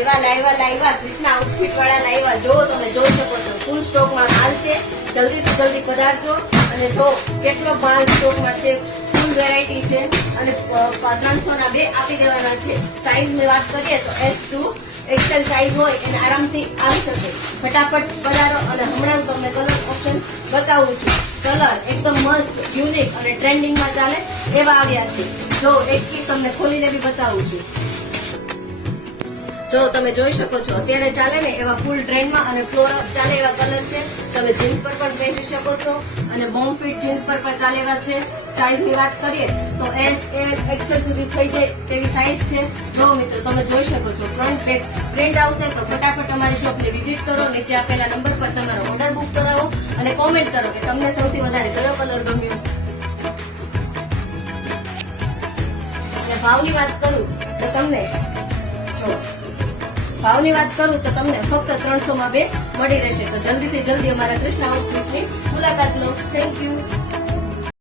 લાવ્યા કૃષ્ણા આઉટફિટ વાળા લાવ્યા. જો તમે જોઈ શકો છો ફૂલ સ્ટોકમાં માલ છે. જલ્દીથી જલ્દી પધારજો અને જો કેટલો માલ સ્ટોકમાં છે. ફૂલ વેરાયટી છે અને 300 ના 2 આપી દેવાના છે. સાઈઝ ની વાત કરીએ તો S2 XL સાઈઝ હોય એને આરામથી આવી શકે. ફટાફટ પધારો અને હમણાં તમને કલર ઓપ્શન બતાવું છું. કલર એકદમ મસ્ત યુનિક અને ટ્રેન્ડિંગમાં ચાલે એવા આવ્યા છે. જો એક પીસ તમને ખોલીને બી બતાવું છું. જો તમે જોઈ શકો છો અત્યારે ચાલે ને એવા ફૂલ ટ્રેન્ડમાં અને ફ્લોર ચાલે એવા કલર છે. તમે જીન્સ પર પણ પહેરી શકો છો અને બોમ્બ ફિટ જીન્સ પર પણ ચાલે એવા છે. સાઈઝ ની વાત કરીએ તો S XL સુધી થઈ જાય તેવી સાઈઝ છે. જો મિત્રો તમે જોઈ શકો છો ફ્રન્ટ બેક પ્રિન્ટ આવશે તો ફટાફટ અમારી શોપને વિઝિટ કરો. નીચે આપેલા નંબર પર તમારો ઓર્ડર બુક કરાવો અને કોમેન્ટ કરો કે તમને સૌથી વધારે કયો કલર ગમ્યો. અને ભાવની વાત કરું તો તમને ફક્ત 300 માં 2 મળી રહેશે. તો જલ્દીથી જલ્દી અમારા કૃષ્ણા આઉટફિટની મુલાકાત લો. Thank you.